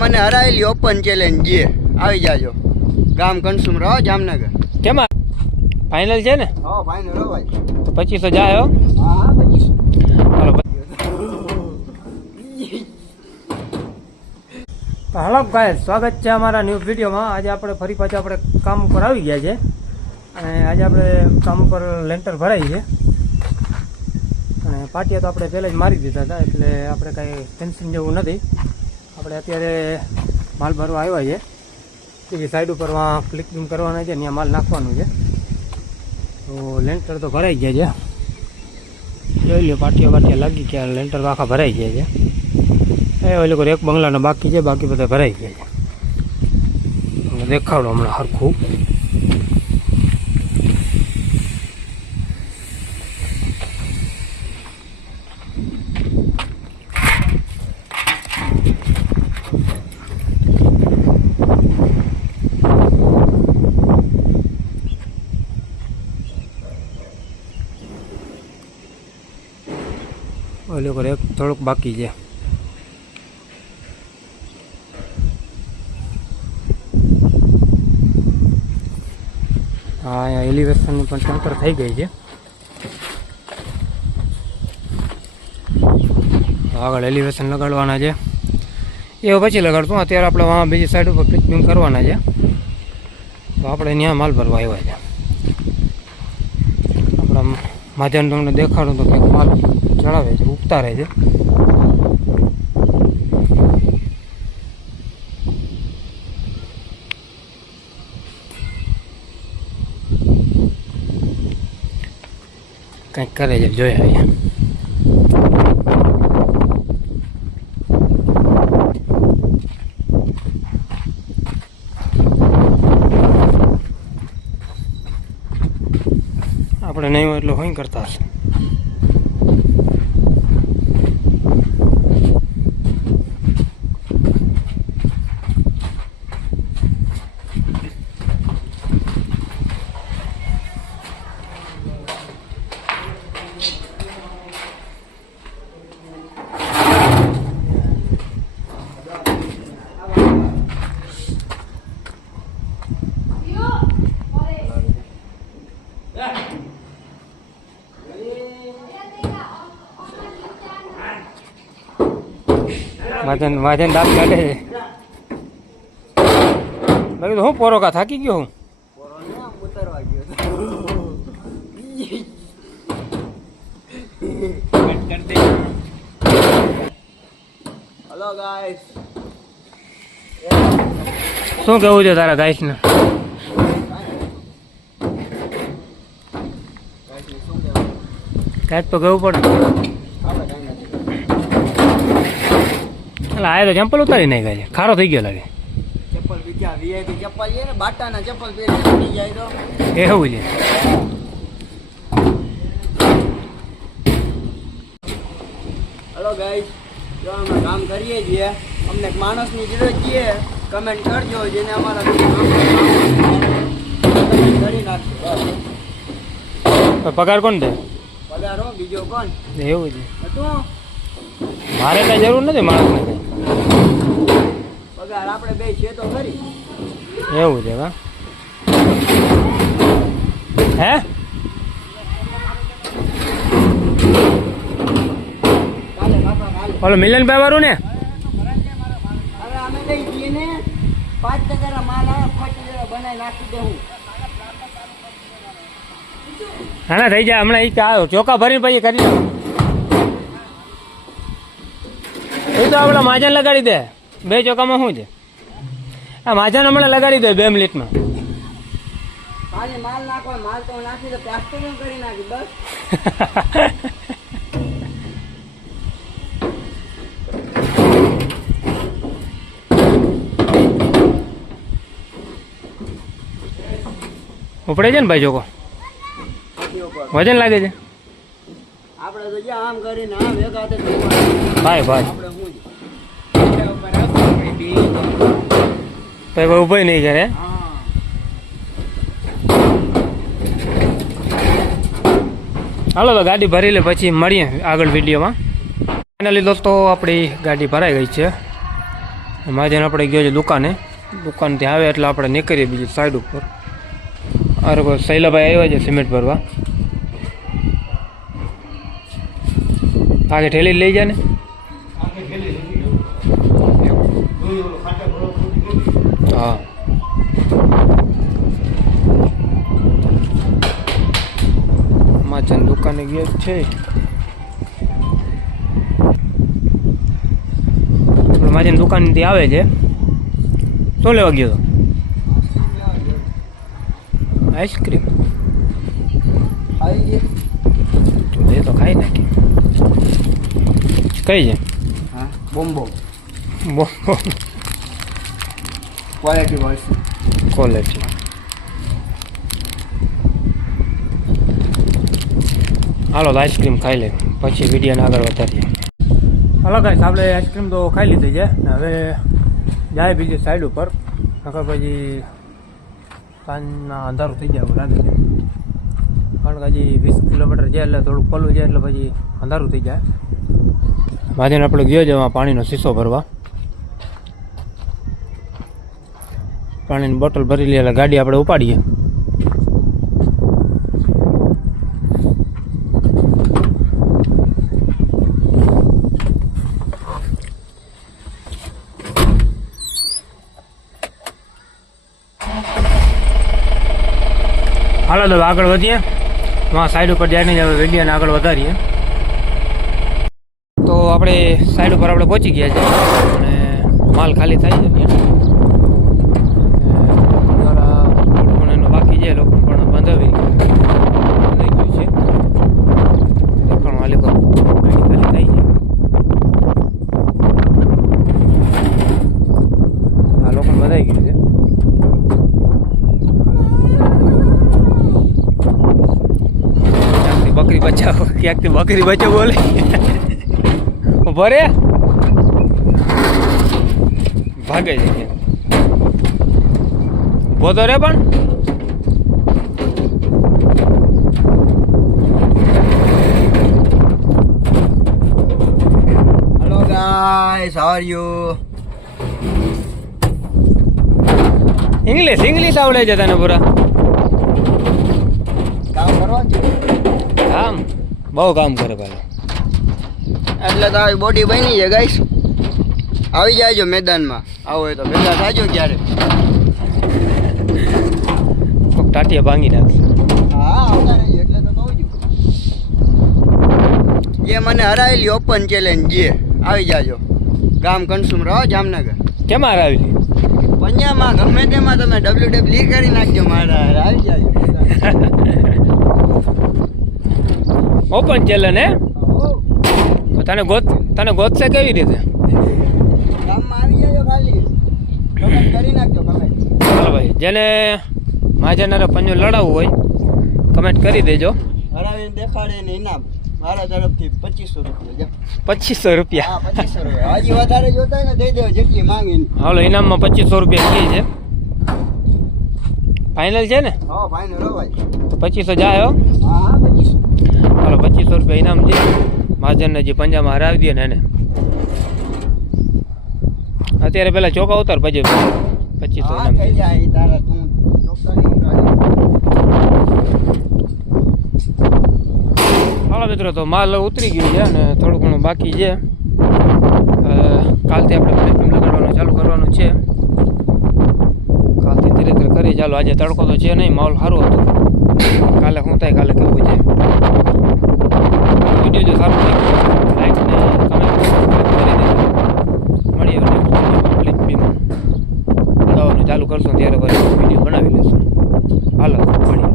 મને હરાયેલી open challenge જે આવી જાજો ગામ કનસુમર જામનગર કેમાં ફાઇનલ છે ને? હા ફાઇનલ હો ભાઈ. તો 2500 જાય હો. હા 2500. હાલો ગાઈસ, સ્વાગત છે અમારા ન્યૂ વિડીયોમાં. આજે આપણે ફરી પાછા આપણે કામ ઉપર આવી ગયા છે અને આજે આપણે કામ ઉપર લેન્ટર ભરાઈ છે અને પાટિયા તો આપણે પહેલાં જ મારી દીધા હતા એટલે આપણે કાંઈ ટેન્શન જેવું નથી. આપણે અત્યારે માલ ભરવા આવ્યા છે. એ સાઈડ ઉપર ક્લિકિંગ કરવાના છે, ત્યાં માલ નાખવાનું છે. તો લેન્ટર તો ભરાઈ ગયા છે. જોઈ લો, પાટિયા લાગી ગયા, લેન્ટર આખા ભરાઈ ગયા છે. એ લોકો એક બંગલાનો બાકી છે, બાકી બધા ભરાઈ ગયા છે. દેખાડો હમણાં સરખું. એ લોકો એક થોડુંક બાકી છે. હા, અહીંયા એલિવેશનની પણ ટેન્કર થઈ ગઈ છે. આગળ એલિવેશન લગાડવાના છે, એ પછી લગાડતું. અત્યારે આપણે વहाँ બીજી સાઈડ ઉપર ક્લિકિંગ કરવાના છે. તો આપણે ત્યાં માલ ભરવા આવ્યા છે. આપણા માધ્યમ તમને દેખાડું તો કંઈક માલ ચડાવે છે, ઉતારે છે. કંઈક કરે છે, જોઈએ અહીંયા. આપણે નહીં હોય એટલું હોય કરતા હશે. વાજન દાંત કાઢે છે. બાકી તો હું પોરો કા થાકી ગયો હું. હેલો ગાઈસ, શું કેવું છે તારા ગાઈસ ને? કાંઈક તો કેવું પડે. આ તો ચંપલ ઉતારી નાખ્યા છે, ખારો થઈ ગયો લાગે. ચપ્પલ બીજા વીઆઈપી ચપ્પલ છે ને, બાટાના ચપ્પલ પહેરી જાય તો એવું છે. હેલો ગાઈસ, જો અમે કામ કરીએ છીએ, અમને એક માણસની જરૂર છે. કમેન્ટ કરજો જેને અમારા કરી નાખજો. પગાર કોણ દે? પગાર હો, બીજો કોણ? એવું છે. તું મારે કઈ જરૂર નથી માણસને કઈ. પગાર આપણે બે છે તો ખરી. એવું છે કા? હે ઓલો મિલનભાઈ વાળું ને? હવે અમે લઈ જઈએ ને 5% માલ આવે, 5% બનાવી નાખી દેવું. હા થઈ જાય હમણાં. એ ચોખા ભરીને પછી કરી દો. એ તો આપણે માજન લગાડી દે. 2 ચોખામાં શું છે? આ માજન હમણાં લગાડી દે 2 મિનિટમાં. ખાલી માલ નાખો, માલ તો નાખી દો, પ્લાસ્ટર કરી નાખી બસ. ઉપડે છે ને ભાઈ ચોખ્ખો? વજન લાગે છે આપણે તો જ્યાં આમ કરીને આમ એકાદ ભાઈ ભાઈ આપણે શું ભાઈ ઉભો નહીં કરે. હાલો તો ગાડી ભરી લે પછી મળીએ આગળ વિડીયોમાં. ફાઇનલી દોસ્તો આપણી ગાડી ભરાઈ ગઈ છે મહાજન આપણે ગયો છે દુકાનથી આવે એટલે આપણે નીકળીએ બીજી સાઈડ ઉપર. અરે શૈલાભાઈ આવ્યા છે સિમેન્ટ ભરવા. આગે ઠેલી લઈ જાય ને. હા મહાજન દુકાને ગયો છે. મહાજન દુકાનથી આવે છે. શું લેવા ગયો હતો? આઈસ્ક્રીમ. એ તો ખાઈ નાખી. કઈ છે? હા બોમ્બો બોમ્બો ક્વોલિટી વાઇઝ. ક્વોલિટી. હાલો આઈસ્ક્રીમ ખાઈ લે પછી વિડીયોને આગળ વધારીએ. હાલો ગાઈસ આપણે આઈસ્ક્રીમ તો ખાઈ લીધી છે ને હવે જાય બીજી સાઈડ ઉપર. નકર પછી સાંજના અંધારું થઈ જાય એવું લાગે છે. કારણ કે હજી 20 કિલોમીટર છે એટલે થોડુંક પલું છે એટલે પછી અંધારું થઈ જાય. માજેને આપણે ગયો છે એમાં પાણીનો શીશો ભરવા. પાણીની બોટલ ભરી લઈએ એટલે ગાડી આપણે ઉપાડીએ. હાલો તો આગળ વધીએ. સાઈડ ઉપર જઈને જ હવે વિડીયોને આગળ વધારીએ. તો આપણે સાઈડ ઉપર આપણે પહોંચી ગયા છે અને માલ ખાલી થાય છે પણ એનો બાકી છે. લોકો પણ બંધાવી ગયું છે. પણ માલિકો ખાલી થાય છે. આ લોકો બંધાઈ ગયું છે. બકરી બચાવો ક્યાંકથી બકરી બચાવ બોલે ભરે ભાગે છે ક્યાં ઉભો તો રે. પણ hello guys, how are you? English આવડે છે તને પૂરા? કામ કરવા કામ બહુ કામ કરે ભાઈ. એટલે તો આવી બોડી બની છે ગાઈસ. આવી જાયજો મેદાનમાં. આવો હોય તો ભેગા થાજો ક્યારે. કોક ટાટિયા ભાંગી નાખશે. હા આવતા રહેજો એટલે તો કહું છું. જે મને હરાયેલી ઓપન ચેલેન્જ જે આવી જાજો. ગામ કન્સુમ રહો જામનગર. કેમાં હરાવેલી? પંજાબમાં ગમે તેમાં તમે WWE કરી નાખજો. મારા આવી જાજો. ઓપન ચેલેન્જ હે? તને ગોતશે કેવી રીતે? ગામમાં આવી જાજો ખાલી. કમેન્ટ કરી નાખજો કમેન્ટ. ચાલો ભાઈ, જેને માજાનારે પંજો લડાવવું હોય કમેન્ટ કરી દેજો. હરાવીને દેખાડે ને ઇનામ મારા તરફથી 2500 રૂપિયા. 2500 રૂપિયા? હા 2500 રૂપિયા. હજી વધારે જોતા હોય ને દઈ દેવો જેટલી માંગીને. હાલો ઇનામમાં 2500 રૂપિયા કી છે. ફાઇનલ છે ને? હા ફાઇનલ હો ભાઈ. તો 2500 જાય હો. હા 2500. હાલો 2500 રૂપિયા ઇનામ છે. મહાજનને જે પંજામાં હરાવી દે ને એને અત્યારે પેલા ચોકા ઉતાર પછી 2500 હા ઇનામ થઈ જાય તારા તું ચોક્કસ. હાલો મિત્રો, તો માલ ઉતરી ગયું છે અને થોડું ઘણું બાકી છે. કાલથી આપણે ફિલ્મ લગાડવાનું ચાલુ કરવાનું છે. કાલથી ધીરે ધીરે કરી ચાલો. આજે તડકો તો છે નહીં, માહોલ સારું હતું. કાલે શું થાય કાલે કેવું છે. વિડીયો જો સારું લાગ્યું લાઈક ને કમેન્ટ કરી દેજો. મળીએ ક્લિપ બીમાં લગાવવાનું ચાલુ કરશું ત્યારે પછી વિડીયો બનાવી લેશું. હાલો મળીએ.